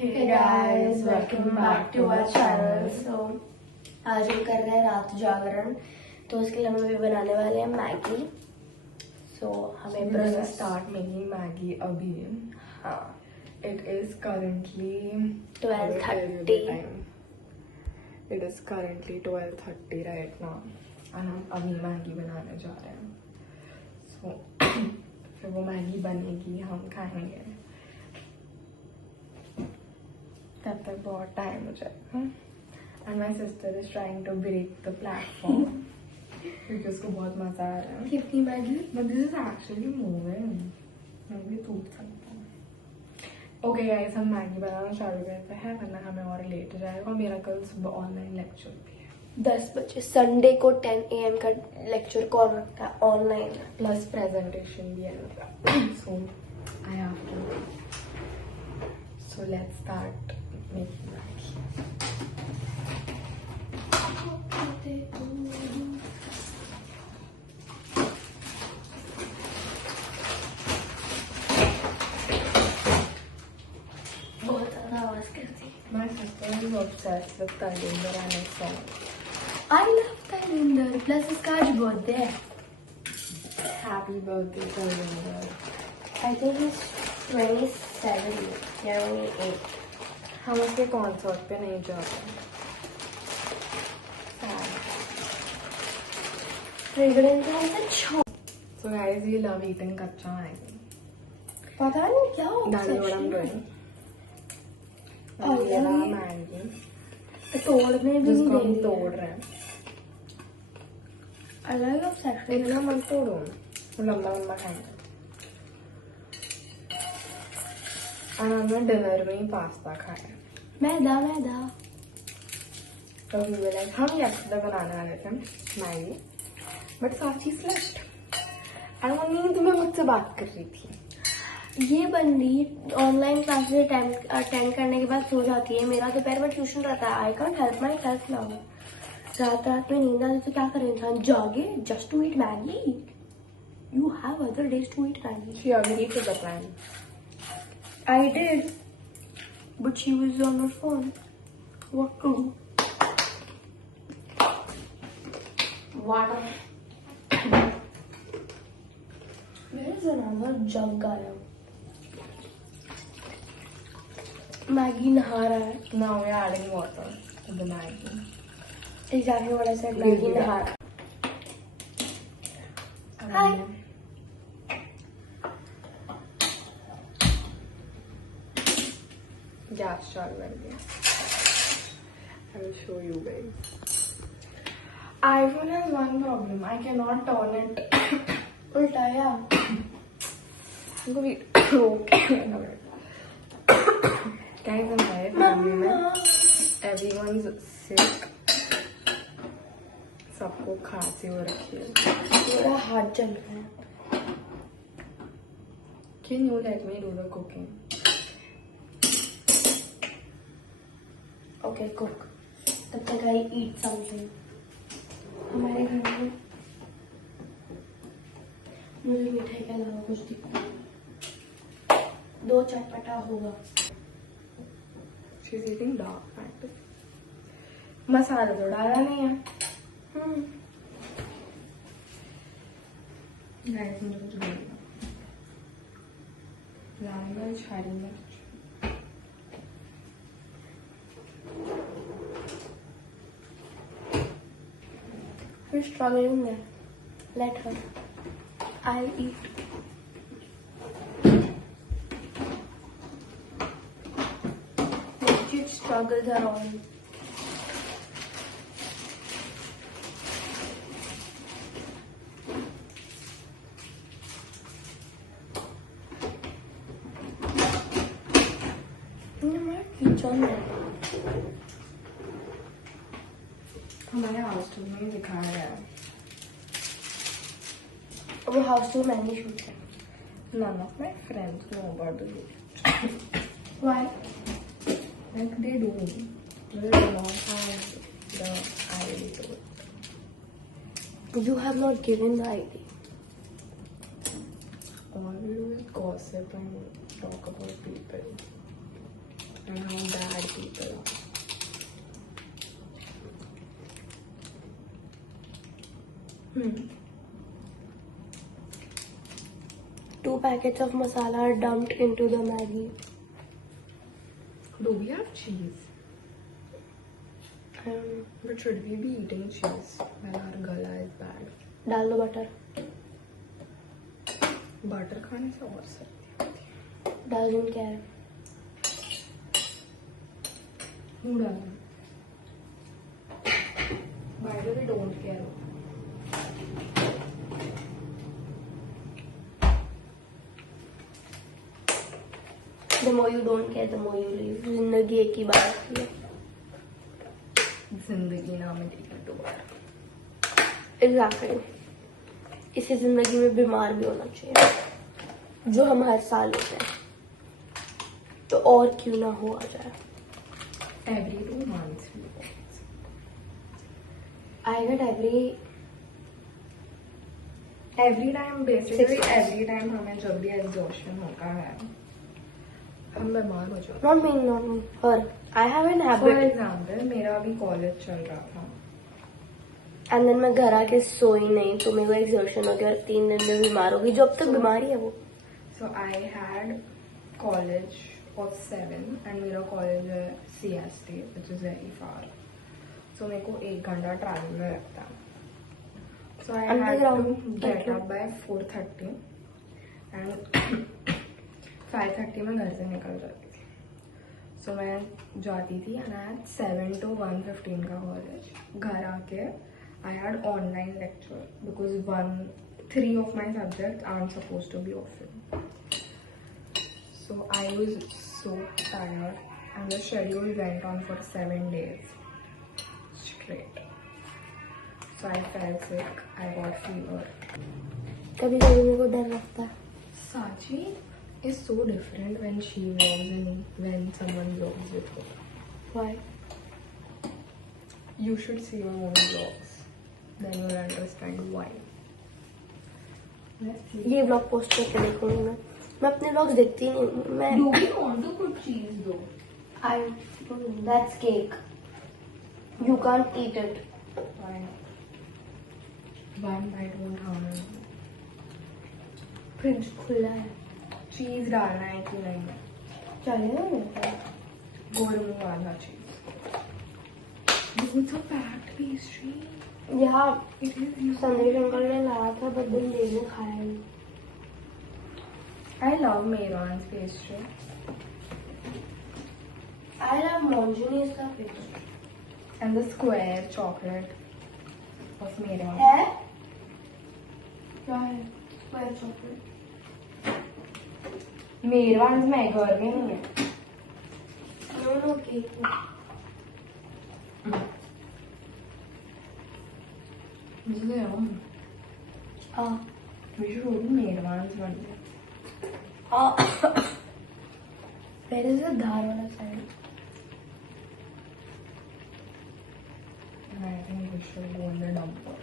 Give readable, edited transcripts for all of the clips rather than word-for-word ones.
Hey guys, welcome back to our channel. So आज हम कर रहे हैं रात जागरण, तो उसके लिए हम अभी बनाने वाले हैं मैगी. So हमें process start making Maggi abhi. It is currently 12:30. It is currently 12:30 right now, and हम अभी मैगी बनाने जा रहे हैं. So फिर वो मैगी बनेगी, हम खाएंगे. तब तक बहुत टाइम हो जाएगा. And my sister is trying to break the platform क्योंकि उसको बहुत मजा आ रहा है. कितनी Maggi? But this is actually moving. मैं भी टूट सकता हूँ. Okay guys, हम मैगी बनाना चालू करते हैं वरना हमें और लेट हो जाएगा. मेरा कल सुबह ऑनलाइन लेक्चर भी है 10 बजे. संडे को 10 AM का लेक्चर कौन रखता है ऑनलाइन? प्लस प्रेजेंटेशन भी है. So I have to. So let's start making Maggi. बहुत ज़्यादा आवाज़ करती. My sister is obsessed with Talinder and his song. I love Talinder. Plus इसका आज बर्थडे है. Happy birthday Talinder. I think it's 27 या 28. हम उसके कॉन्सर्ट पे नहीं जाते. फ्रेग्रेंस है अच्छा. So guys, we love eating कच्चा मैगी. पता नहीं क्या That is what I'm doing. और ये रहा ये मैगी तोड़ने भी जिसको हम नहीं दे तोड़ रहे हैं. अलग ऑब्सेशन. इतना मत तोड़ो, लंबा लंबा खाएंगे. और हमने डिनर में ही पास्ता खाया. मैदा तो हम yesterday बनाने वाले थे मैगी, बट साची स्लेप्ट. और वो नींद में मुझसे बात कर रही थी. ये बंदी ऑनलाइन क्लासेस अटेंड करने के बाद सो जाती है. मेरा दोपहर में ट्यूशन रहता है. I can't help my self now. रात में नींद आती तो क्या करे इंसान? जागे just to eat Maggi. You have other days to eat Maggi. She agreed to the plan. I did, but she was on her phone. What to do? Water. Where is another jug gaya? Maggie नहा रहा है. Now we're adding water to the Maggi. Exactly what I said. Maggie नहा रहा है. Hi. Gas चालू कर दिया. I will show you guys. iPhone has one problem. I cannot turn it. उल्टाया. हमको भी guys, in my family में everyone's sick. सबको खांसी हो रखी है. मेरा हाथ जल रहा है. Can you let me do the cooking? Okay, cook. तब तक I eat something. हमारे घर में मुझे मिठाई के अलावा कुछ दिखता है. 2 चटपटा होगा. She's eating dark practice. मसाला तो डाला नहीं है. Guys, मुझे कुछ बोलना. लाल मिर्च, हरी मिर्च. She's struggling there. Let her. I'll eat. Legit struggles are on. Kitchen है. हमारे हाउस टूर में दिखाया गया है. वो हाउस टूर मैंने शूट किया. None of my friends know about the video. Why? Like they do. They do not have the ID to it. You have not given the ID. All we do is gossip and talk about people and how 2 packets of masala are dumped into the Maggi. Do we have cheese? But should we be eating cheese when our gala is bad? डाल दो butter. Butter खाने से और सर्दी. Doesn't care. Who doesn't? Why do we don't care? The more you don't care, the more you live. जिंदगी एक ही बार आती है. जिंदगी ना मिलेगी दोबारा. Exactly. इसी जिंदगी में बीमार भी होना चाहिए, जो हम हर साल होते हैं. तो और क्यों ना हो आ जाए. Every 2 months. I get Every time, basically 6 months. every time हमें जब भी exhaustion होता है हम बीमार हो जाते हैं. not me, her. I have an For habit. example, मेरा भी कॉलेज चल रहा था. And then मैं घर आके सोई नहीं तो मेरे को exhaustion हो गया और 3 दिन में बीमार हो गई, जो अब तक बीमारी है वो. So I had college of 7 and मेरा कॉलेज है CST, which is very far. So मेरे को 1 घंटा ट्रैवल में लगता है. So I had to Underground. get up by 4:30 and 5:30 में घर से निकल जाती थी. So मैं जाती थी and I had 7 to 1:15 का कॉलेज. घर आके I had online lecture because 3 of my subjects aren't supposed to be offered. So I was so tired and the schedule went on for 7 days straight. So I felt sick, I got fever. कभी कभी मेरे को डर लगता है. Sachi is so different when she vlogs and when someone vlogs with her. Why? You should see her own vlogs. Then you'll understand why. Let's see. ये vlog post करके देखूंगी मैं अपने vlogs देखती नहीं हूँ. मैं Do we want to put cheese though? That's cake. You can't eat it. Why not? One bite won't harm you. Fridge खुला है. Cheese डालना है कि नहीं है? चलेगा ना. Go remove all the cheese. This is a packed pastry. यहाँ It is. संदेश अंकल ने लाया था बट दिन लेने खाया नहीं. I love Mehran's pastry. I love Monjani's का pastry. And the square chocolate of Mehran. है? क्या है? Square chocolate. Mehran's में घर में नहीं है. No, cake. This is yum. हाँ. We should open Mehran's one day. Where is the धार वाला side? I think we should go in the dumper.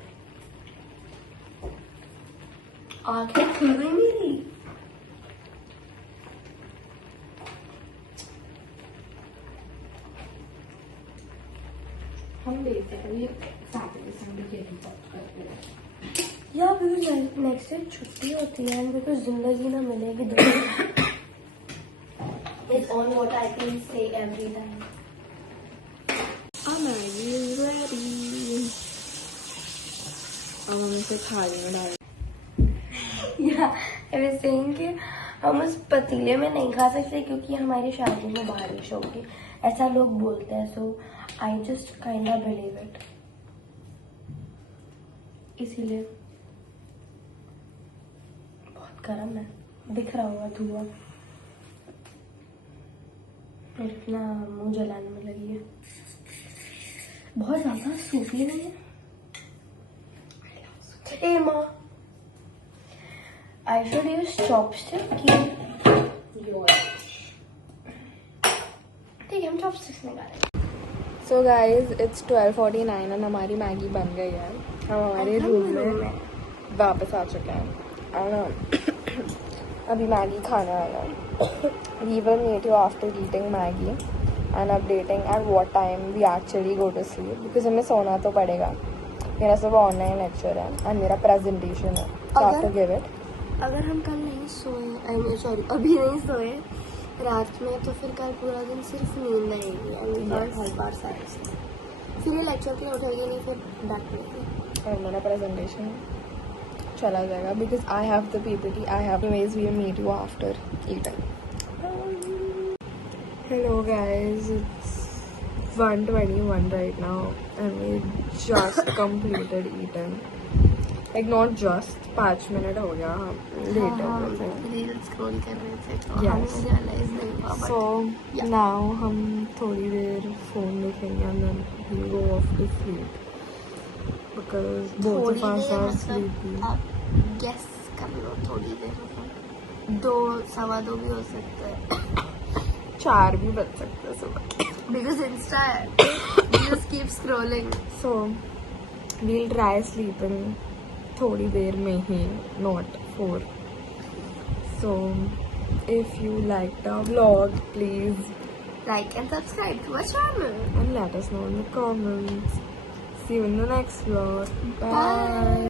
आंखें खुल गई मेरी. हम basically Saturday Sunday cake cut करते हैं. या बिकॉज नेक्स्ट डे छुट्टी होती है एंड बिकॉज जिंदगी ना मिलेगी दोबारा. It's on what I can say every time. Our Maggie is ready. अब हम इसे थाली में डाल. Yeah, I was saying कि हम उस पतीले में नहीं खा सकते क्योंकि हमारी शादी में बारिश होगी, ऐसा लोग बोलते हैं. So I just kind of believe it. इसीलिए बहुत गर्म है, दिख रहा होगा धुआं. और इतना मुंह जलाने में लगी है. बहुत ज्यादा सूखी नहीं है. ए माँ, I should use chopstick की. ठीक है, हम chopsticks निकालेंगे. So guys, it's 12:49 and हमारी मैगी बन गई है. हम हमारे रूम में वापस आ चुके हैं और अभी मैगी खाने वाला है. We will meet you after eating Maggie and updating at what time we actually go to sleep because हमें सोना तो पड़ेगा. मेरा सब ऑनलाइन लेक्चर है और मेरा प्रेजेंटेशन है, so I have to give it. अगर हम कल नहीं सोए, सॉरी अभी नहीं सोए रात में, तो फिर कल पूरा दिन सिर्फ नींद आएगी एंड हर बार साइड फिर ये लेक्चर के लिए उठेगी नहीं, फिर डांटेगी। और मेरा प्रेजेंटेशन चला जाएगा because I have the PPT, I have veg we meet you after eating. Hello guys, it's 1:21 right now and we just completed eating. Like not just 5 minute हो गया, हम लेट हो गए थे. रील स्क्रॉल कर रहे थे तो Yes. हमें रियलाइज नहीं हुआ So Yeah. now हम थोड़ी देर फोन देखेंगे and then we'll go off to sleep because both of us are sleepy. आप गेस कर लो थोड़ी देर मतलब 2 सवा 2 भी हो सकता है 4 भी बज सकते हैं सुबह. बिकॉज इंस्टा है just keep scrolling. So we'll try sleeping थोड़ी देर में ही, not 4. So if you liked our vlog, please Like and subscribe to our channel. and let us know in the comments. See you in the next vlog. Bye. Bye.